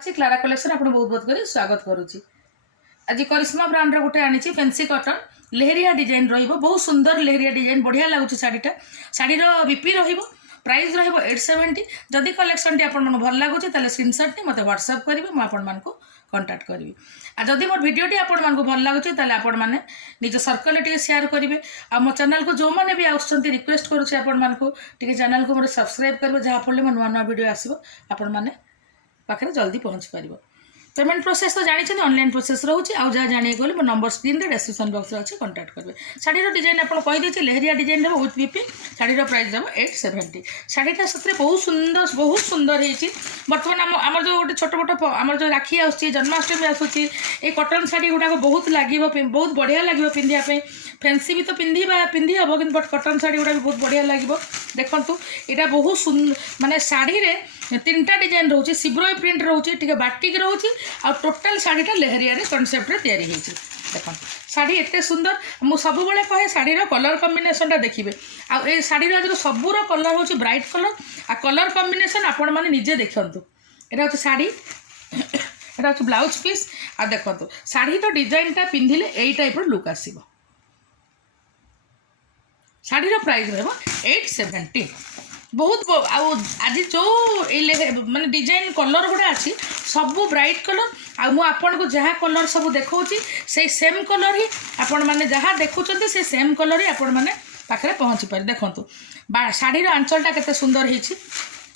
अच्छी Clara collection आप बहुत बहुत कर स्वागत करुच्ची। आज करिश्मा ब्रांड गोटे आनी फैंसी कटन लेहरिया डिजाइन बहुत सुंदर लेहरिया डिजाइन बढ़िया लगुच शाढ़ीटा शाढ़ीर बीपी प्राइस रही 870। जदि कलेक्शन टी आपन भल लगुच स्क्रीनशॉट नहीं मत व्हाट्सएप करेंगे मुझे कंटाक्ट करी। आ जदि मोर भिडियोटी आपण भल लगुच आपण मैंने निज सर्कल टे शेयर करेंगे। आ मो चैनल को जो मैंने भी आसुँच रिक्वेस्ट करुच्चे आपण चैनल को मोर सब्सक्राइब करेंगे जहाँफल मो नुआ नुआ भिड आसो आपण मैंने पाखे जल्दी पहुँच पार। पेमेंट प्रोसेस तो जानते ऑनलाइन प्रोसेस रोचे आउ जहाँ जाने गले मो नंबर स्क्रीन डिस्क्रिप्शन बॉक्स अच्छे कंटाक्ट करेंगे। शाढ़ीर डिजाइन आपको कहीदे लेहरिया डिजाइन रहा विथ बीपी शाढ़ीर प्राइस रहा 870। शाढ़ीटा सतरे बहुत सुंदर होती। बर्तमान आम जो गोटे छोट मोट आम जो राखी आसूँ जन्माष्टमी आसूँ ये कटन शाढ़ी गुड़ाक बहुत लगे बहुत बढ़िया लगे पिंधापी फैंसी भी तो पिंधि हम कि बट कटन शाढ़ी गुड़ा भी बहुत बढ़िया लगे। देखु यहाँ बहुत सुंदर माने शाढ़ी रे 3टा डिजाइन रोचे सिब्रोई प्रिंट रोचे टे बाटिक रोचे आ टोटाल शाढ़ीटा लेहरिया कनसेप्ट तैयारी होती। देखो शाढ़ी एत सुंदर मुझे सब कहे शाढ़ीर कलर कम्बिनेसनटा देखिए आ शाढ़ीर आज सबूर कलर हूँ ब्राइट कलर आ कलर कम्बिनेसन आपण मैंने निजे देखु। यहाँ हूँ शाढ़ी यहाँ हूँ ब्लाउज पीस आ देखो शाढ़ी तो डिजाइनटा पिंधिले यही टाइप लुक आसो। शाढ़ीर प्राइस रहा 870 बहुत आज जो माने डिजाइन कलर गुड़ा अच्छी सब ब्राइट कलर आपन को जहाँ कलर सब देखा से सेम कलर ही आपण मैंने जहाँ देखुं से सेम कलर ही आपण मैंने पाखे पहुँची पारे। देखो शाढ़ीर आंचलटा केते सुंदर होती।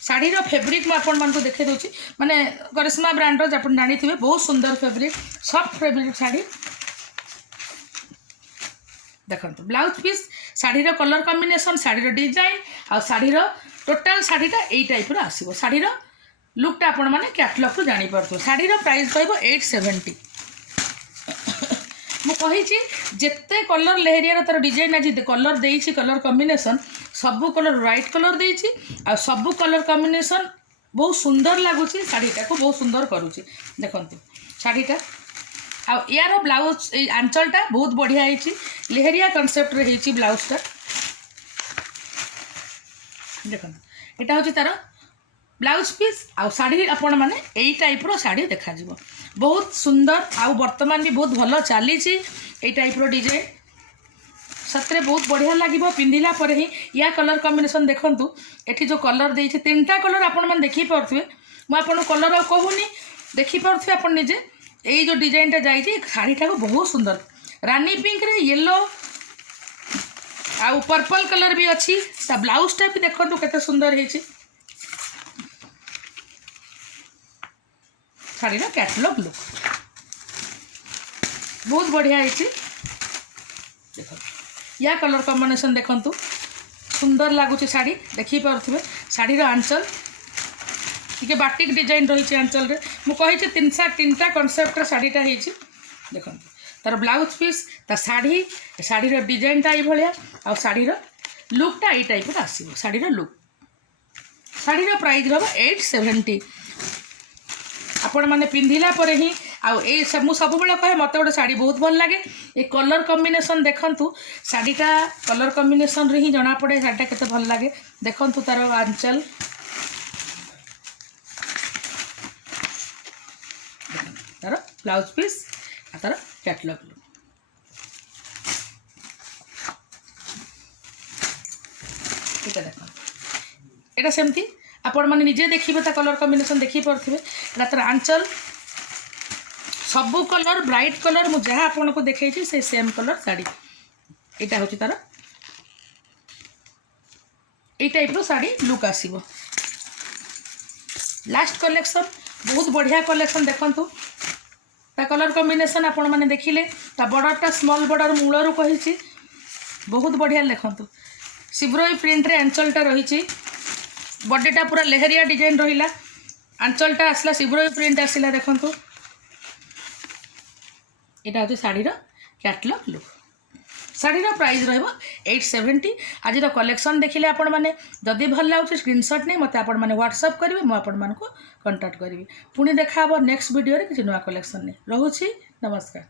शाढ़ीर फेब्रिक मुझे देखे दूसरी माने करिश्मा ब्रांड आप जानी थे बहुत सुंदर फेब्रिक सॉफ्ट फेब्रिक शाढ़ी। देखो ब्लाउज पीस शाढ़ीर कलर कम्बिनेसन शाढ़ीर डिजाइन आ शाढ़ीर टोटाल शाढ़ीटा यही टाइप आसो। शाढ़ीर लुकटा आपण मैंने कैटलॉग रू जापर शाढ़ीर प्राइस रही 870। मुझे जिते कलर लेहरिया तार डिजाइन आज कलर देती कलर कम्बिनेसन सबू कलर व्हाइट कलर देती आ सबू कलर कम्बिनेसन बहुत सुंदर लगुच शाढ़ीटा को बहुत सुंदर करुच्ची। देखो शाढ़ीटा आ यार ब्लाउज आंचलटा बहुत बढ़िया होती लेहरिया कनसेप्ट रे ब्लाउजटा। देखो यहाँ हूँ तार ब्लाउज पीस आ शाढ़ी आपण मैंने यही टाइप रो शाढ़ी देखा बहुत सुंदर आ बर्तमान भी बहुत भल चली टाइप रो डिजाइन सतरे बहुत बढ़िया लगे पिंधिला पर ही या कलर कम्बिनेसन देखूँ ये जो कलर देती 3टा कलर आपण मैंने देखी पारे मुझे कलर कहूनी देखिपे आप निजे यही जो डिजाइनटा जाइए शाढ़ीटा को बहुत सुंदर रानी पिंक रे येलो आ पर्पल कलर भी अच्छी ब्लाउजटा भी देखो केते सुंदर होती। शाढ़ीर कैटलॉग लुक बहुत बढ़िया होती। देखो या कलर कम्बिनेसन देखु सुंदर लगुच शाढ़ी देखिपे शाढ़ीर आंचल टी बाटिक डिजाइन रही आंचल रे मुझे 3टा कनसेप्ट शाढ़ीटा होती। देखो तार ब्लाउज पीस ता शाढ़ी शाढ़ीर डिजाइनटा ये आ शाढ़ीर लुकटा यही टाइप आसो। शाढ़ीर लुक शाढ़ीर प्राइस रहा 870। आपण मैंने पिंधिला पर ही मुझे सब कहे मत गोटे शाढ़ी बहुत भल लगे ये कलर कम्बिनेसन देखु शाढ़ीटा कलर कम्बिनेसन रे ही जना पड़े शाढ़ीटा केते भल लगे। देखु तार आंचल तार ब्लाउज पीस तार कैटलॉग लुक ये देखो यहाँ सेमती आपण मैंने निजे देखिए कलर कम्बिनेसन देखिपे तार आंचल सबू कलर ब्राइट कलर मुझे जहाँ आपन को देखी से सेम कलर शाढ़ी यहाँ हूँ तार ये टाइप शाढ़ी लुक आसो। लास्ट कलेक्शन बहुत बढ़िया कलेक्शन देखु कलर कम्बिनेसन आपण मैंने देखिले बॉर्डरटा स्मॉल बॉर्डर मूलर कही बहुत बढ़िया देखु सिब्रोई प्रिंट रे आंचलटा रही बॉडीटा पूरा लेहरिया डिजाइन रहिला आंचलटा आसला सिब्रोई प्रिंट आसला। देखो यहाँ हूँ शाढ़ीर कैटलॉग लुक शाढ़ीर प्राइस रहा 870। आज कलेक्शन देखिले आपण मैंने जदि भल लगे स्क्रीनशॉट नहीं मत आपण मैंने व्हाट्सएप करेंगे मुझे कंटाक्ट करी पुणी देखा नेक्स्ट वीडियो किसी नुआ कलेक्शन नहीं रोची। नमस्कार।